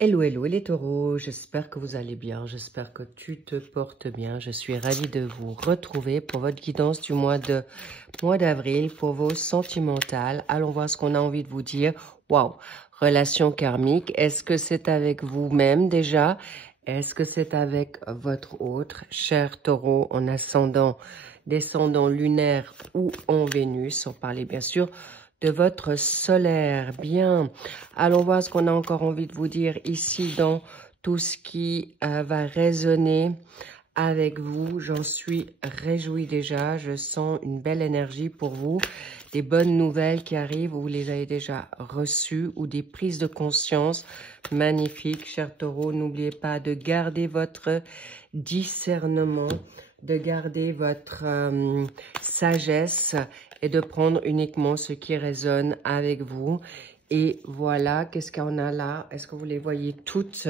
Hello, hello les taureaux, j'espère que vous allez bien, j'espère que tu te portes bien. Je suis ravie de vous retrouver pour votre guidance du mois d'avril, pour vos sentimentales. Allons voir ce qu'on a envie de vous dire. Waouh, relation karmique, est-ce que c'est avec vous-même déjà? Est-ce que c'est avec votre autre, cher taureau, en ascendant, descendant lunaire ou en Vénus? On parlait bien sûr de votre solaire. Bien, allons voir ce qu'on a encore envie de vous dire ici dans tout ce qui va résonner avec vous. J'en suis réjouie déjà. Je sens une belle énergie pour vous. Des bonnes nouvelles qui arrivent, vous les avez déjà reçues, ou des prises de conscience magnifiques. Chers taureaux, n'oubliez pas de garder votre discernement, de garder votre sagesse et de prendre uniquement ce qui résonne avec vous. Et voilà, qu'est-ce qu'on a là? Est-ce que vous les voyez toutes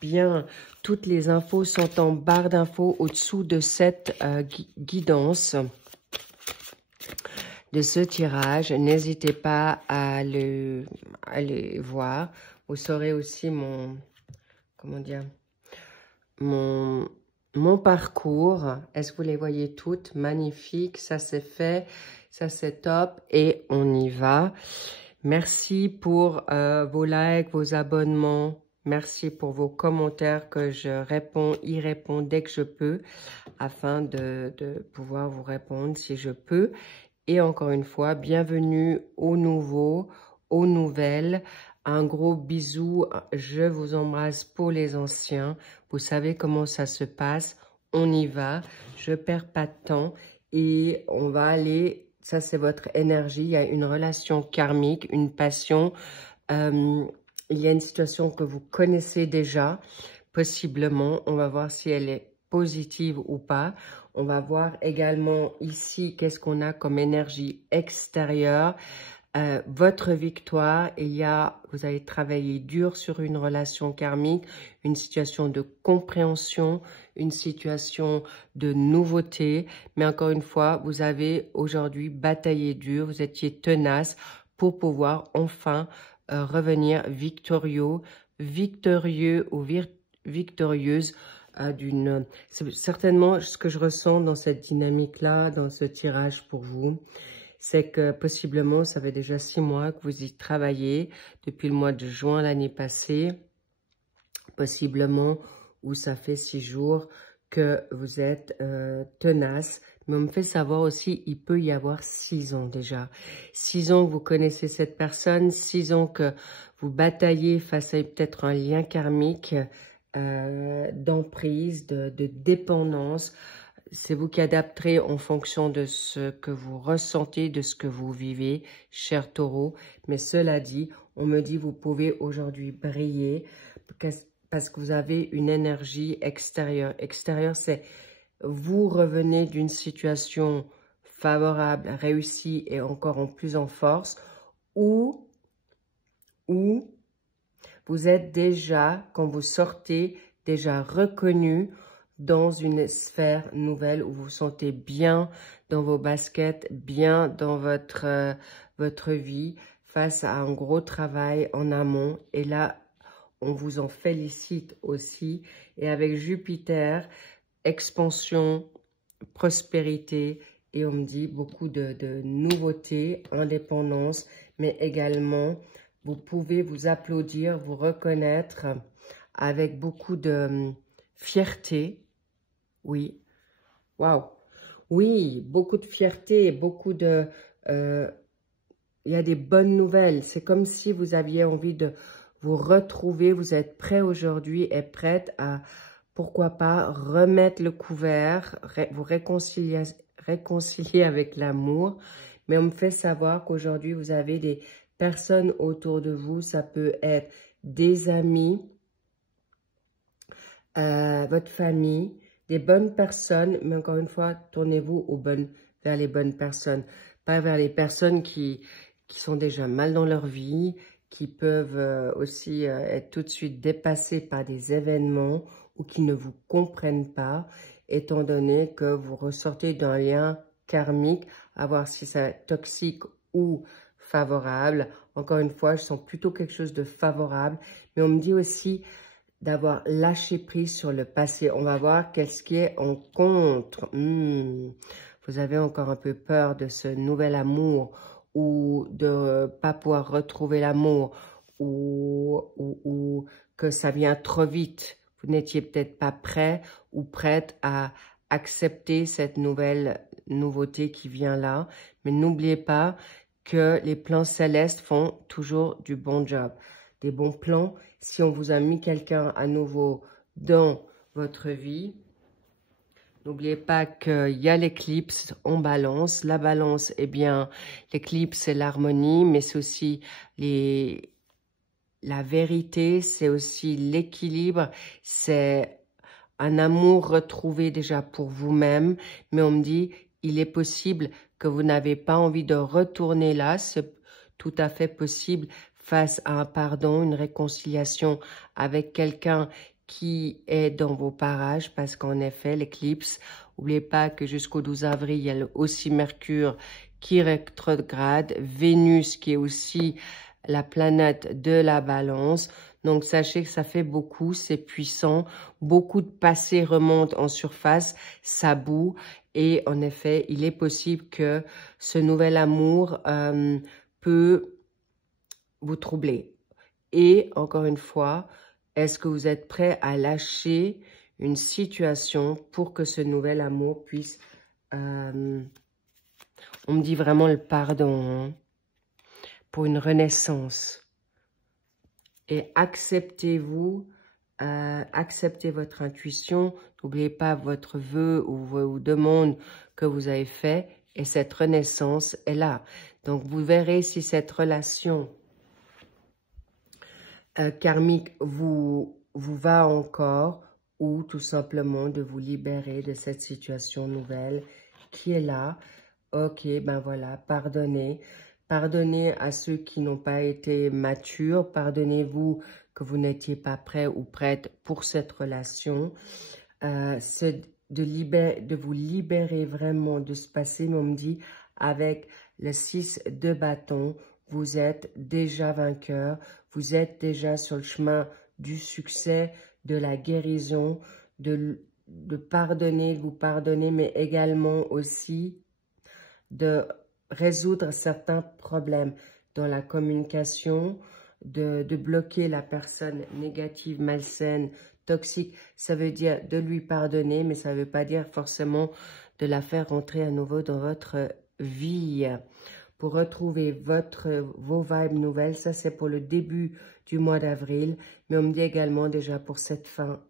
bien? Toutes les infos sont en barre d'infos au-dessous de cette guidance, de ce tirage. N'hésitez pas à le voir. Vous saurez aussi comment dire, mon parcours. Est-ce que vous les voyez toutes? Magnifique, ça c'est fait, ça c'est top et on y va. Merci pour vos likes, vos abonnements. Merci pour vos commentaires que je y réponds dès que je peux, afin de pouvoir vous répondre si je peux. Et encore une fois, bienvenue aux nouveaux, aux nouvelles. Un gros bisou, je vous embrasse pour les anciens. Vous savez comment ça se passe, on y va. Je perds pas de temps et on va aller... Ça, c'est votre énergie. Il y a une relation karmique, une passion. Il y a une situation que vous connaissez déjà, possiblement. On va voir si elle est positive ou pas. On va voir également ici qu'est-ce qu'on a comme énergie extérieure. Votre victoire, vous avez travaillé dur sur une relation karmique, une situation de compréhension, une situation de nouveauté. Mais encore une fois, vous avez aujourd'hui bataillé dur, vous étiez tenace pour pouvoir enfin revenir victorieux ou victorieuse c'est certainement ce que je ressens dans cette dynamique-là, dans ce tirage pour vous. C'est que possiblement, ça fait déjà 6 mois que vous y travaillez, depuis le mois de juin l'année passée, possiblement, ou ça fait 6 jours que vous êtes tenace. Mais on me fait savoir aussi, il peut y avoir 6 ans déjà. 6 ans que vous connaissez cette personne, 6 ans que vous bataillez face à peut-être un lien karmique, d'emprise, de dépendance. C'est vous qui adapterez en fonction de ce que vous ressentez, de ce que vous vivez, cher taureau. Mais cela dit, on me dit vous pouvez aujourd'hui briller parce que vous avez une énergie extérieure. Extérieure, c'est vous revenez d'une situation favorable, réussie et encore en plus en force, ou vous êtes déjà, quand vous sortez, déjà reconnu dans une sphère nouvelle où vous vous sentez bien dans vos baskets, bien dans votre vie, face à un gros travail en amont. Et là, on vous en félicite aussi. Et avec Jupiter, expansion, prospérité, et on me dit beaucoup de nouveautés, indépendance, mais également, vous pouvez vous applaudir, vous reconnaître avec beaucoup de fierté. Oui, waouh, oui, beaucoup de fierté, beaucoup de... il y a des bonnes nouvelles. C'est comme si vous aviez envie de vous retrouver. Vous êtes prêt aujourd'hui et prête à, pourquoi pas, remettre le couvert, vous réconcilier avec l'amour. Mais on me fait savoir qu'aujourd'hui, vous avez des personnes autour de vous. Ça peut être des amis, votre famille, des bonnes personnes, mais encore une fois, tournez-vous vers les bonnes personnes, pas vers les personnes qui sont déjà mal dans leur vie, qui peuvent aussi être tout de suite dépassées par des événements ou qui ne vous comprennent pas, étant donné que vous ressortez d'un lien karmique, à voir si c'est toxique ou favorable. Encore une fois, je sens plutôt quelque chose de favorable. Mais on me dit aussi d'avoir lâché prise sur le passé. On va voir qu'est-ce qui est en contre. Vous avez encore un peu peur de ce nouvel amour ou de pas pouvoir retrouver l'amour ou que ça vient trop vite. Vous n'étiez peut-être pas prêt ou prête à accepter cette nouveauté qui vient là. Mais n'oubliez pas que les plans célestes font toujours du bon job, des bons plans. Si on vous a mis quelqu'un à nouveau dans votre vie, n'oubliez pas qu'il y a l'éclipse en balance. La balance, eh bien, l'éclipse, c'est l'harmonie, mais c'est aussi la vérité, c'est aussi l'équilibre, c'est un amour retrouvé déjà pour vous-même. Mais on me dit, il est possible que vous n'avez pas envie de retourner là, c'est tout à fait possible face à un pardon, une réconciliation avec quelqu'un qui est dans vos parages, parce qu'en effet, l'éclipse, n'oubliez pas que jusqu'au 12 avril, il y a aussi Mercure qui rétrograde, Vénus qui est aussi la planète de la balance. Donc, sachez que ça fait beaucoup, c'est puissant. Beaucoup de passé remonte en surface, ça boue. Et en effet, il est possible que ce nouvel amour peut vous troubler. Et encore une fois, est-ce que vous êtes prêt à lâcher une situation pour que ce nouvel amour puisse... on me dit vraiment le pardon, hein, pour une renaissance. Et acceptez-vous, acceptez votre intuition. N'oubliez pas votre vœu ou vos demandes que vous avez fait. Et cette renaissance est là. Donc, vous verrez si cette relation karmique vous va encore, ou tout simplement de vous libérer de cette situation nouvelle qui est là. Ok, ben voilà, pardonnez. Pardonnez à ceux qui n'ont pas été matures. Pardonnez-vous que vous n'étiez pas prêt ou prête pour cette relation. C'est de vous libérer vraiment de ce passé. Mais on me dit, avec le 6 de bâton, vous êtes déjà vainqueur. Vous êtes déjà sur le chemin du succès, de la guérison, de pardonner, de vous pardonner, mais également aussi de résoudre certains problèmes dans la communication, de bloquer la personne négative, malsaine, toxique. Ça veut dire de lui pardonner, mais ça ne veut pas dire forcément de la faire rentrer à nouveau dans votre vie. Pour retrouver vos vibes nouvelles, ça c'est pour le début du mois d'avril, mais on me dit également déjà pour cette fin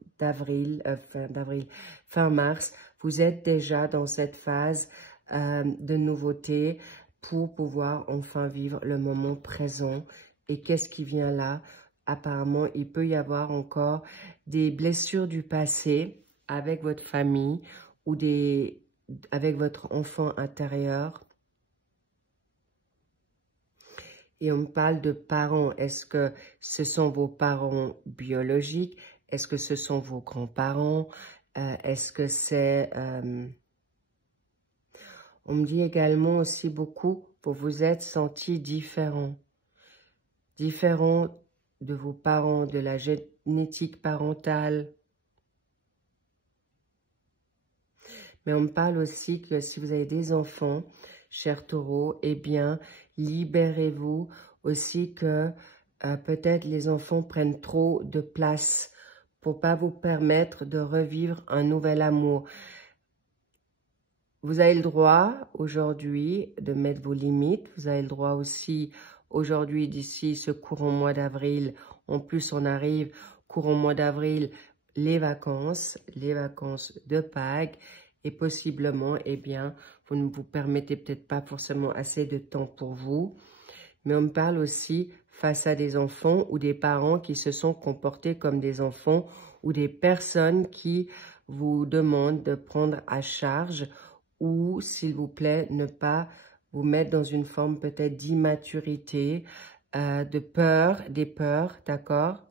mars, vous êtes déjà dans cette phase de nouveauté pour pouvoir enfin vivre le moment présent. Et qu'est-ce qui vient là? Apparemment, il peut y avoir encore des blessures du passé avec votre famille ou avec votre enfant intérieur. Et on me parle de parents. Est-ce que ce sont vos parents biologiques? Est-ce que ce sont vos grands-parents? Est-ce que c'est... On me dit également aussi beaucoup, vous vous êtes sentis différents. Différents de vos parents, de la génétique parentale. Mais on me parle aussi que si vous avez des enfants, chers taureaux, eh bien, libérez-vous aussi que peut-être les enfants prennent trop de place pour pas vous permettre de revivre un nouvel amour. Vous avez le droit aujourd'hui de mettre vos limites. Vous avez le droit aussi aujourd'hui, d'ici ce courant mois d'avril. En plus, on arrive courant mois d'avril, les vacances de Pâques. Et possiblement, eh bien, vous ne vous permettez peut-être pas forcément assez de temps pour vous. Mais on me parle aussi face à des enfants ou des parents qui se sont comportés comme des enfants ou des personnes qui vous demandent de prendre à charge ou, s'il vous plaît, ne pas vous mettre dans une forme peut-être d'immaturité, de peur, des peurs, d'accord?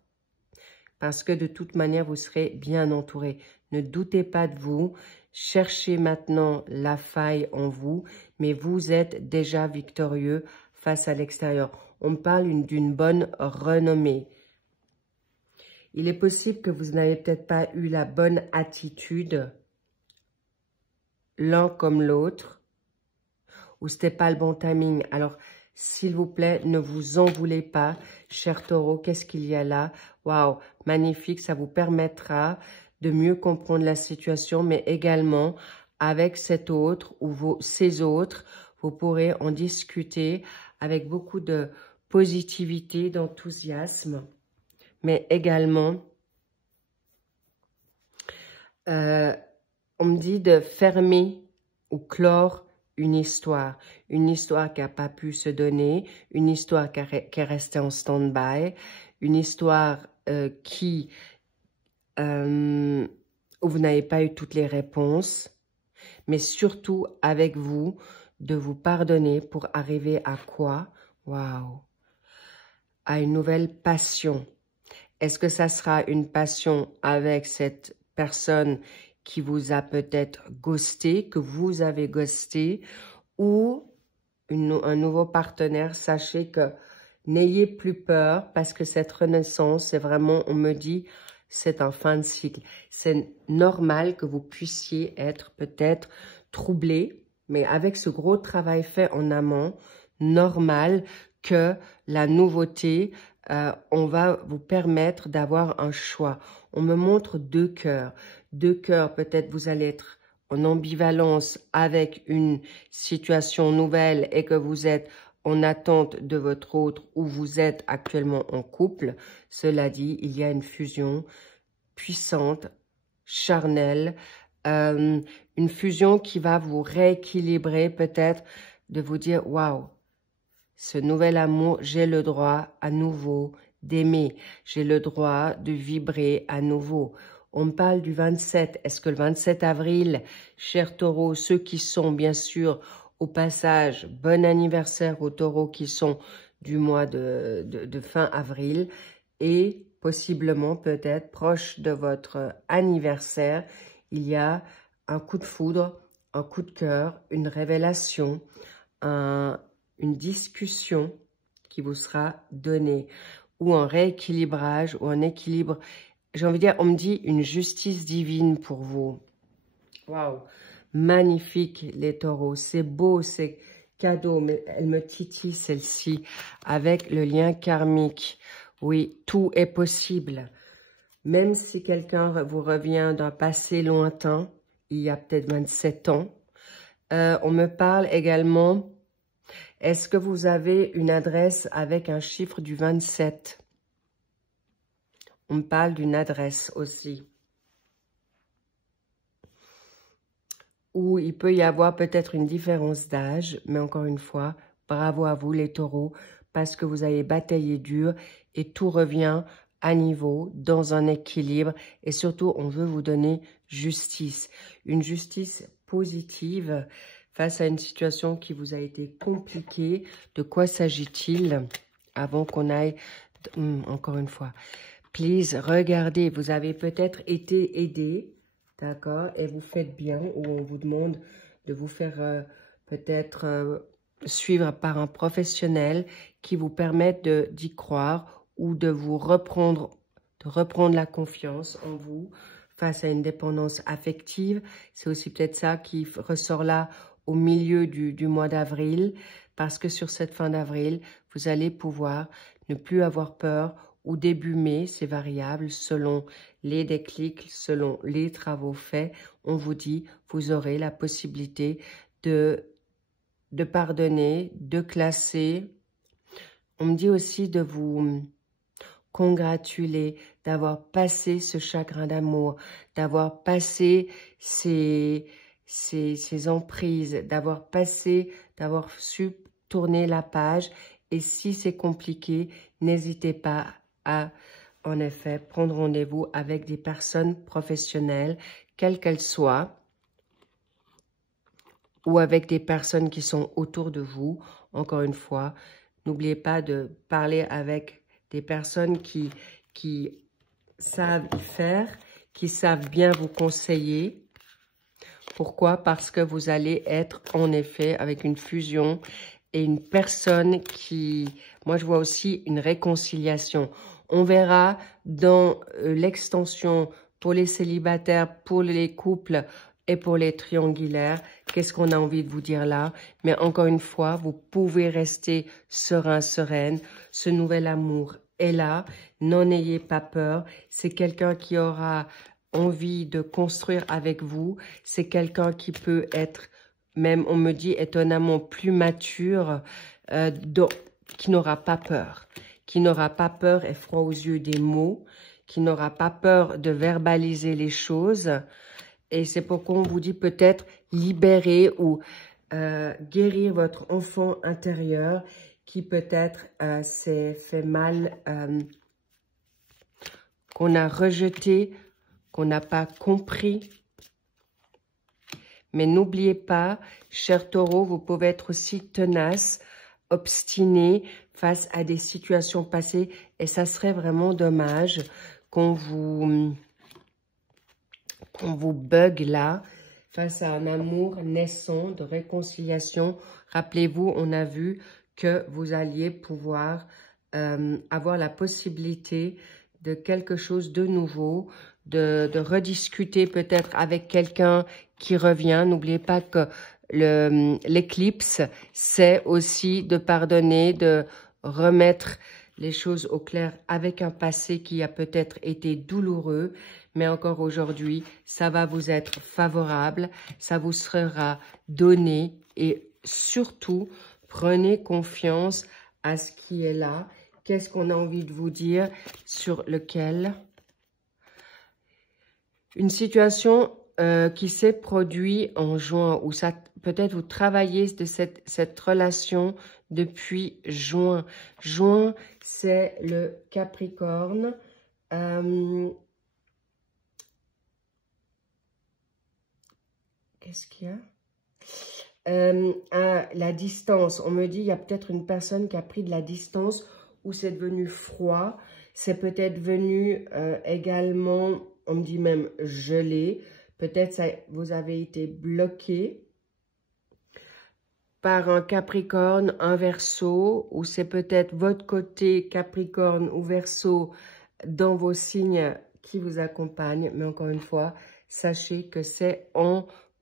Parce que de toute manière, vous serez bien entouré. Ne doutez pas de vous. Cherchez maintenant la faille en vous, mais vous êtes déjà victorieux face à l'extérieur. On parle d'une bonne renommée. Il est possible que vous n'avez peut-être pas eu la bonne attitude, l'un comme l'autre, ou c'était pas le bon timing. Alors, s'il vous plaît, ne vous en voulez pas, cher Taureau. Qu'est-ce qu'il y a là? Waouh, magnifique, ça vous permettra de mieux comprendre la situation, mais également avec cet autre ou ces autres, vous pourrez en discuter avec beaucoup de positivité, d'enthousiasme, mais également, on me dit de fermer ou clore une histoire qui n'a pas pu se donner, une histoire qui est restée en stand-by, une histoire où vous n'avez pas eu toutes les réponses, mais surtout avec vous, de vous pardonner pour arriver à quoi? Waouh! À une nouvelle passion. Est-ce que ça sera une passion avec cette personne qui vous a peut-être ghosté, que vous avez ghosté, ou un nouveau partenaire? Sachez que n'ayez plus peur parce que cette renaissance, c'est vraiment, on me dit, c'est en fin de cycle. C'est normal que vous puissiez être peut-être troublé, mais avec ce gros travail fait en amont, normal que la nouveauté, on va vous permettre d'avoir un choix. On me montre deux cœurs. Deux cœurs, peut-être vous allez être en ambivalence avec une situation nouvelle et que vous êtes en attente de votre autre ou vous êtes actuellement en couple. Cela dit, il y a une fusion puissante, charnelle, une fusion qui va vous rééquilibrer peut-être, de vous dire « Waouh, ce nouvel amour, j'ai le droit à nouveau d'aimer, j'ai le droit de vibrer à nouveau ». On me parle du 27. Est-ce que le 27 avril, chers taureaux, ceux qui sont bien sûr au passage, bon anniversaire aux taureaux qui sont du mois de fin avril et possiblement peut-être proche de votre anniversaire, il y a un coup de foudre, un coup de cœur, une révélation, une discussion qui vous sera donnée ou un rééquilibrage ou un équilibre. J'ai envie de dire, on me dit une justice divine pour vous. Waouh, magnifique les taureaux, c'est beau, c'est cadeau, mais elle me titille celle-ci avec le lien karmique. Oui, tout est possible. Même si quelqu'un vous revient d'un passé lointain, il y a peut-être 27 ans, on me parle également, est-ce que vous avez une adresse avec un chiffre du 27? On me parle d'une adresse aussi. Où il peut y avoir peut-être une différence d'âge, mais encore une fois, bravo à vous les taureaux, parce que vous avez bataillé dur et tout revient à niveau, dans un équilibre, et surtout, on veut vous donner justice. Une justice positive face à une situation qui vous a été compliquée. De quoi s'agit-il avant qu'on aille, encore une fois, please, regardez, vous avez peut-être été aidé, d'accord, et vous faites bien, ou on vous demande de vous faire peut-être suivre par un professionnel qui vous permette d'y croire ou de vous reprendre la confiance en vous face à une dépendance affective. C'est aussi peut-être ça qui ressort là au milieu du mois d'avril, parce que sur cette fin d'avril, vous allez pouvoir ne plus avoir peur ou début mai, c'est variable selon les déclics, selon les travaux faits. On vous dit, vous aurez la possibilité de pardonner, de classer. On me dit aussi de vous congratuler, d'avoir passé ce chagrin d'amour, d'avoir passé ces emprises, d'avoir su tourner la page. Et si c'est compliqué, n'hésitez pas à, en effet, prendre rendez-vous avec des personnes professionnelles, quelles qu'elles soient, ou avec des personnes qui sont autour de vous. Encore une fois, n'oubliez pas de parler avec des personnes qui savent y faire, qui savent bien vous conseiller. Pourquoi? Parce que vous allez être, en effet, avec une fusion et une personne qui... Moi, je vois aussi une réconciliation. On verra dans l'extension pour les célibataires, pour les couples et pour les triangulaires, qu'est-ce qu'on a envie de vous dire là. Mais encore une fois, vous pouvez rester serein, sereine. Ce nouvel amour est là. N'en ayez pas peur. C'est quelqu'un qui aura envie de construire avec vous. C'est quelqu'un qui peut être, même on me dit étonnamment, plus mature, qui n'aura pas peur. Qui n'aura pas peur et froid aux yeux des mots. Qui n'aura pas peur de verbaliser les choses. Et c'est pourquoi on vous dit peut-être libérer ou guérir votre enfant intérieur qui peut-être s'est fait mal, qu'on a rejeté, qu'on n'a pas compris. Mais n'oubliez pas, cher taureau, vous pouvez être aussi tenace, obstiné face à des situations passées. Et ça serait vraiment dommage qu'on vous bug là, face à un amour naissant de réconciliation. Rappelez-vous, on a vu que vous alliez pouvoir avoir la possibilité de quelque chose de nouveau, de rediscuter peut-être avec quelqu'un qui revient. N'oubliez pas que l'éclipse, c'est aussi de pardonner, de remettre les choses au clair avec un passé qui a peut-être été douloureux, mais encore aujourd'hui, ça va vous être favorable, ça vous sera donné et surtout, prenez confiance à ce qui est là. Qu'est-ce qu'on a envie de vous dire sur lequel? Une situation qui s'est produite en juin, où ça peut-être vous travaillez de cette relation depuis juin. Juin, c'est le Capricorne. Qu'est-ce qu'il y a? À la distance, on me dit il y a peut-être une personne qui a pris de la distance où c'est devenu froid. C'est peut-être venu également, on me dit même gelé. Peut-être vous avez été bloqué par un Capricorne, un Verseau, ou c'est peut-être votre côté Capricorne ou Verseau dans vos signes qui vous accompagnent. Mais encore une fois, sachez que c'est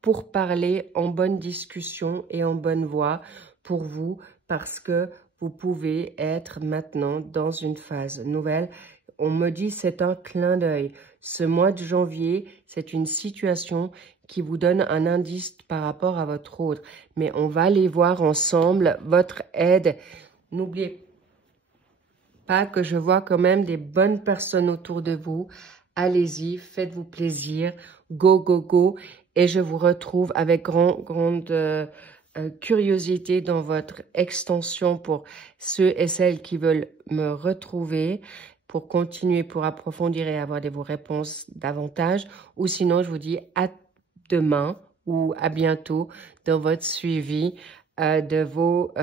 pour parler, en bonne discussion et en bonne voie pour vous, parce que vous pouvez être maintenant dans une phase nouvelle. On me dit c'est un clin d'œil. Ce mois de janvier, c'est une situation qui vous donne un indice par rapport à votre autre. Mais on va aller voir ensemble votre aide. N'oubliez pas que je vois quand même des bonnes personnes autour de vous. Allez-y, faites-vous plaisir. Go, go, go. Et je vous retrouve avec grande curiosité dans votre extension pour ceux et celles qui veulent me retrouver, pour continuer, pour approfondir et avoir vos réponses davantage. Ou sinon, je vous dis à demain ou à bientôt dans votre suivi de vos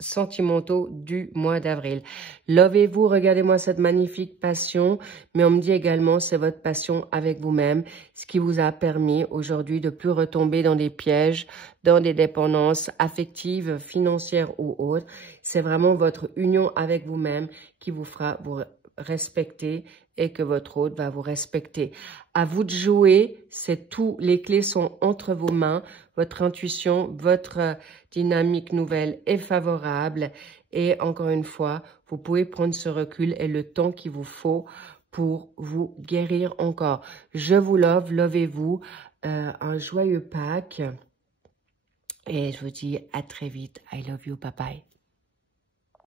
sentimentaux du mois d'avril. Lovez-vous, regardez-moi cette magnifique passion, mais on me dit également c'est votre passion avec vous-même, ce qui vous a permis aujourd'hui de plus retomber dans des pièges, dans des dépendances affectives, financières ou autres. C'est vraiment votre union avec vous-même qui vous fera vous respecter et que votre autre va vous respecter. À vous de jouer, c'est tout. Les clés sont entre vos mains. Votre intuition, votre dynamique nouvelle est favorable. Et encore une fois, vous pouvez prendre ce recul et le temps qu'il vous faut pour vous guérir encore. Je vous love, lovez-vous. Un joyeux Pâques. Et je vous dis à très vite. I love you, bye bye.